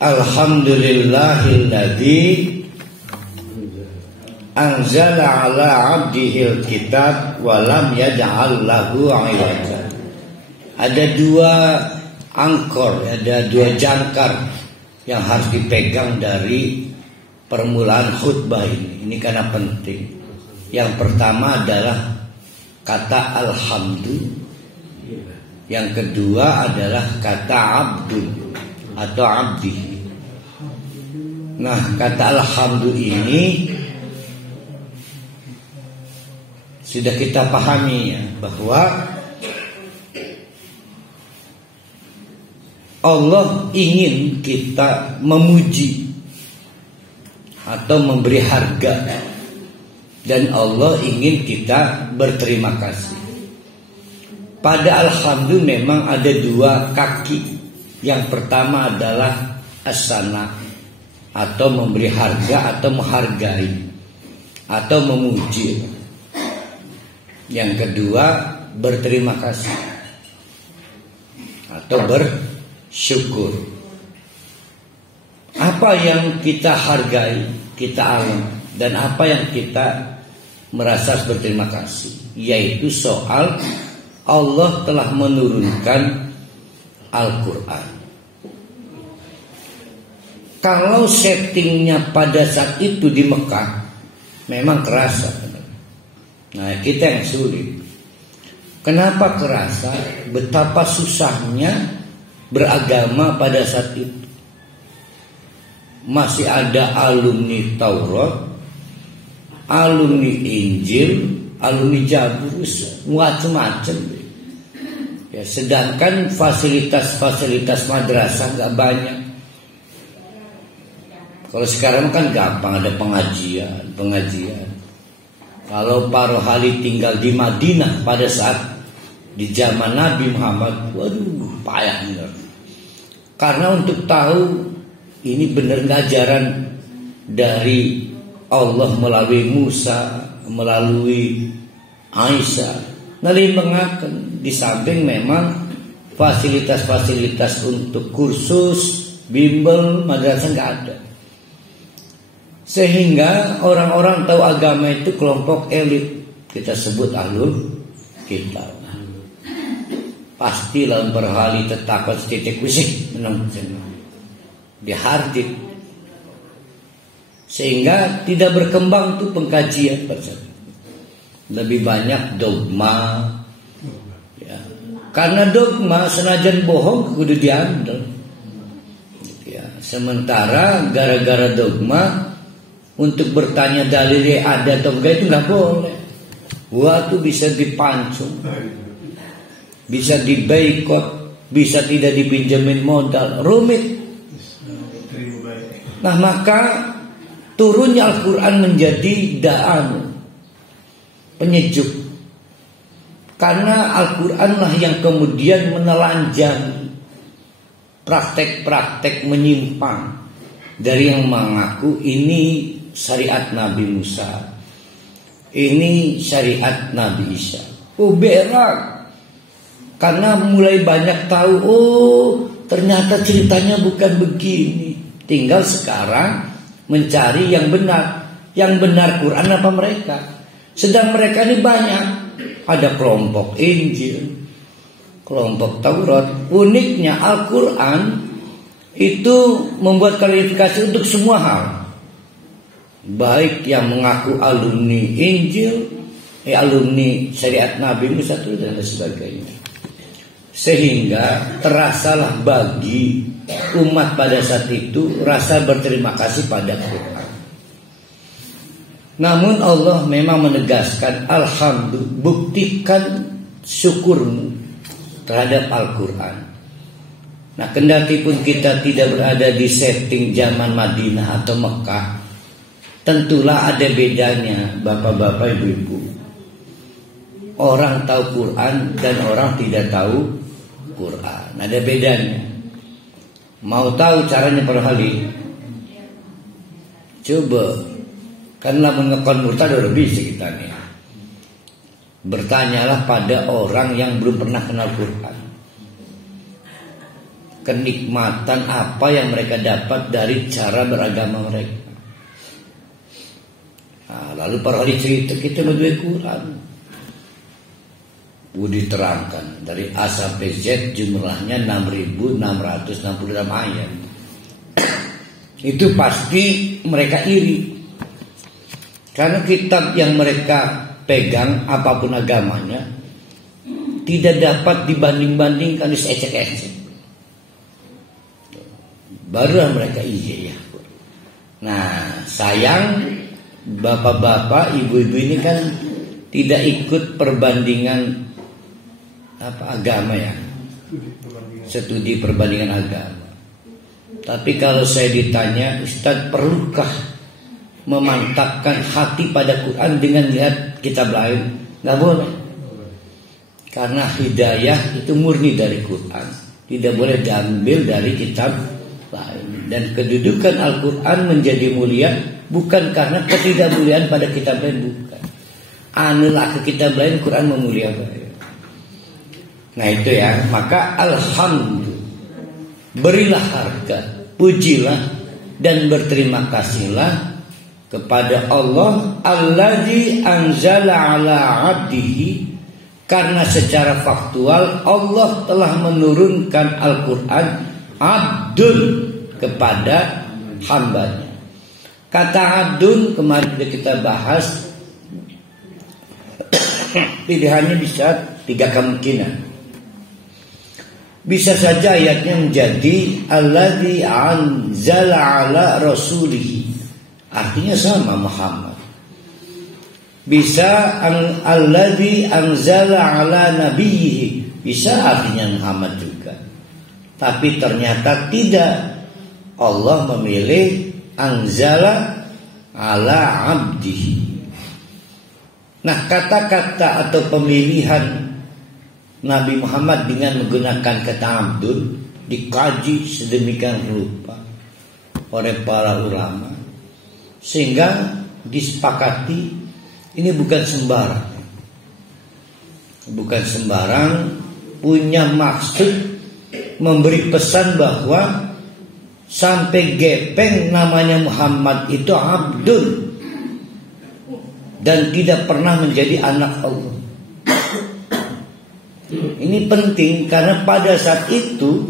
Alhamdulillahilladzi anzala ala abdihil kitab wa lam yaj'al lahu 'iwaja. Ada dua angkor, ada dua jangkar yang harus dipegang dari permulaan khutbah ini. Ini karena penting. Yang pertama adalah kata alhamdu. Yang kedua adalah kata abdu atau abdi. Nah, kata alhamdu ini sudah kita pahami ya, bahwa Allah ingin kita memuji atau memberi harga, dan Allah ingin kita berterima kasih. Pada alhamdu memang ada dua kaki. Yang pertama adalah as-sana, atau memberi harga, atau menghargai, atau memuji. Yang kedua berterima kasih atau bersyukur. Apa yang kita hargai, kita alami, dan apa yang kita merasa berterima kasih, yaitu soal Allah telah menurunkan Al-Quran. Kalau settingnya pada saat itu di Mekah memang kerasa. Nah, kita yang sulit. Kenapa kerasa? Betapa susahnya beragama pada saat itu. Masih ada alumni Taurat, alumni Injil, alumni Zabur, macam-macam. Ya, sedangkan fasilitas-fasilitas madrasah nggak banyak. Kalau sekarang kan gampang, ada pengajian. Kalau para rohali tinggal di Madinah pada saat di zaman Nabi Muhammad, waduh, payah benar. Karena untuk tahu ini benar ajaran dari Allah melalui Musa, melalui Aisyah, mengaken. Di samping memang fasilitas-fasilitas untuk kursus, bimbel, madrasah nggak ada. Sehingga orang-orang tahu agama itu kelompok elit, kita sebut ahlul kitab. Pasti lawan berhali tetapat setitik wisik menang dihardik, sehingga tidak berkembang tuh pengkajian. Lebih banyak dogma ya. Karena dogma senajan bohong kudu diandel ya. Sementara gara-gara dogma untuk bertanya dalilnya ada atau enggak itu nggak boleh. Waktu bisa dipancung, bisa diboikot, bisa tidak dipinjemin modal, rumit. Nah, maka turunnya Al-Quran menjadi daan penyejuk, karena Al-Quran lah yang kemudian menelanjangi praktek-praktek menyimpang dari yang mengaku ini syariat Nabi Musa, ini syariat Nabi Isa. Berak, karena mulai banyak tahu, oh ternyata ceritanya bukan begini. Tinggal sekarang mencari yang benar. Yang benar Quran apa mereka? Sedang mereka ini banyak. Ada kelompok Injil, kelompok Taurat. Uniknya Al-Quran itu membuat klarifikasi untuk semua hal. Baik yang mengaku alumni Injil, alumni syariat Nabi Musa dan sebagainya. Sehingga terasalah bagi umat pada saat itu rasa berterima kasih pada Quran. Namun Allah memang menegaskan, alhamdulillah, buktikan syukurmu terhadap Al-Quran. Nah, kendati pun kita tidak berada di setting zaman Madinah atau Mekah, tentulah ada bedanya bapak-bapak, ibu-ibu. Orang tahu Quran dan orang tidak tahu Quran, ada bedanya. Mau tahu caranya perhali? Coba, karena mengekon murtad udah bisa kita nih. Bertanyalah pada orang yang belum pernah kenal Quran. kenikmatan apa yang mereka dapat dari cara beragama mereka. Nah, lalu para ahli cerita kita menduai Quran. Diterangkan dari A sampai Z jumlahnya 6.666 ayat. Itu pasti mereka iri. Karena kitab yang mereka pegang apapun agamanya tidak dapat dibanding-bandingkan, disecek-ecek. Barulah mereka iya ya. Nah, sayang bapak-bapak, ibu-ibu ini kan tidak ikut perbandingan agama ya, studi perbandingan agama. Tapi kalau saya ditanya, Ustaz, perlukah memantapkan hati pada Quran dengan lihat kitab lain? Nggak boleh. Karena hidayah itu murni dari Quran, tidak boleh diambil dari kitab lain. Dan kedudukan Al-Quran menjadi mulia bukan karena ketidakmuliaan pada kitab lain, bukan. Anulah ke kitab lain, Quran memuliakan. Nah itu ya, maka alhamdulillah, berilah harga, pujilah dan berterima kasihlah kepada Allah alladzi anzala ala abdihi, karena secara faktual Allah telah menurunkan Al-Quran abdun kepada hambanya. Kata abdun kemarin kita bahas, pilihannya bisa 3 kemungkinan. Bisa saja ayatnya menjadi alladzi anzala ala rasulihi, artinya sama Muhammad. Bisa alladzi anzala ala nabiyhi, bisa artinya Muhammad juga. Tapi ternyata tidak. Allah memilih anzala ala abdihi. Nah, kata-kata atau pemilihan Nabi Muhammad dengan menggunakan kata abdul dikaji sedemikian rupa oleh para ulama sehingga disepakati ini bukan sembarang. Bukan sembarang, punya maksud memberi pesan bahwa sampai gepeng namanya Muhammad itu abdul dan tidak pernah menjadi anak Allah. Ini penting karena pada saat itu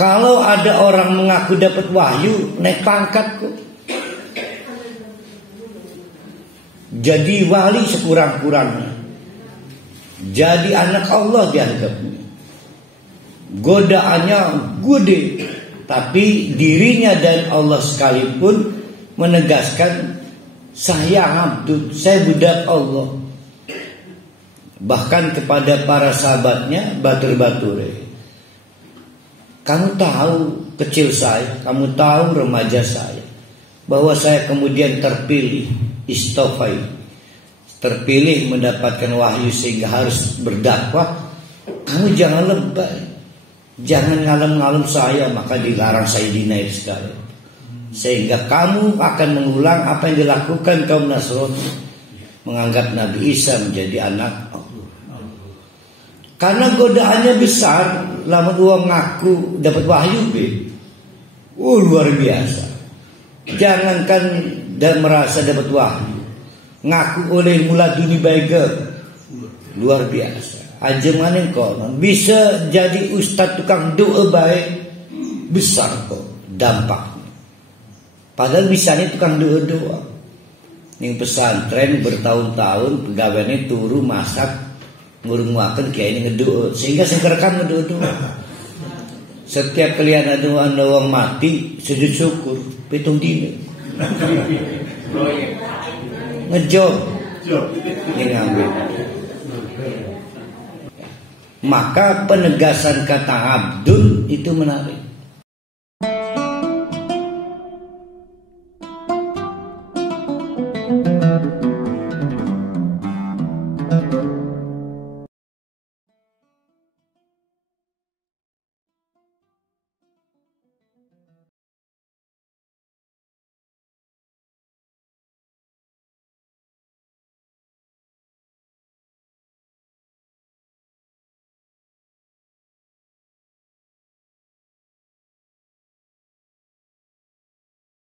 kalau ada orang mengaku dapat wahyu, naik pangkat kok. Jadi wali sekurang-kurangnya. Jadi anak Allah dianggapnya. Godaannya gede, tapi dirinya dan Allah sekalipun menegaskan saya abdul, saya budak Allah. Bahkan kepada para sahabatnya batur-batur, kamu tahu kecil saya, kamu tahu remaja saya, bahwa saya kemudian terpilih, istofai, terpilih mendapatkan wahyu sehingga harus berdakwah. Kamu jangan lebay, jangan ngalem-ngalem saya, maka dilarang Sayyidina sekali. Sehingga kamu akan mengulang apa yang dilakukan kaum Nasrani, menganggap Nabi Isa menjadi anak Allah. Karena godaannya besar, lama dua ngaku dapat wahyu luar biasa. Jangankan dan merasa dapat wahyu, ngaku oleh muladuni baige luar biasa. Aja mana konon bisa jadi ustaz tukang doa baik, besar kok dampaknya. Padahal bisanya tukang doa. Ning pesantren bertahun-tahun pegawainya turu masak ngurung-ngurung kayak ini ngedoa sehingga sengkerkan ngedoa. Setiap kalian ada orang mati sujud syukur pitung dina. Ngejob ini ngambil. Maka penegasan kata abdul itu menarik.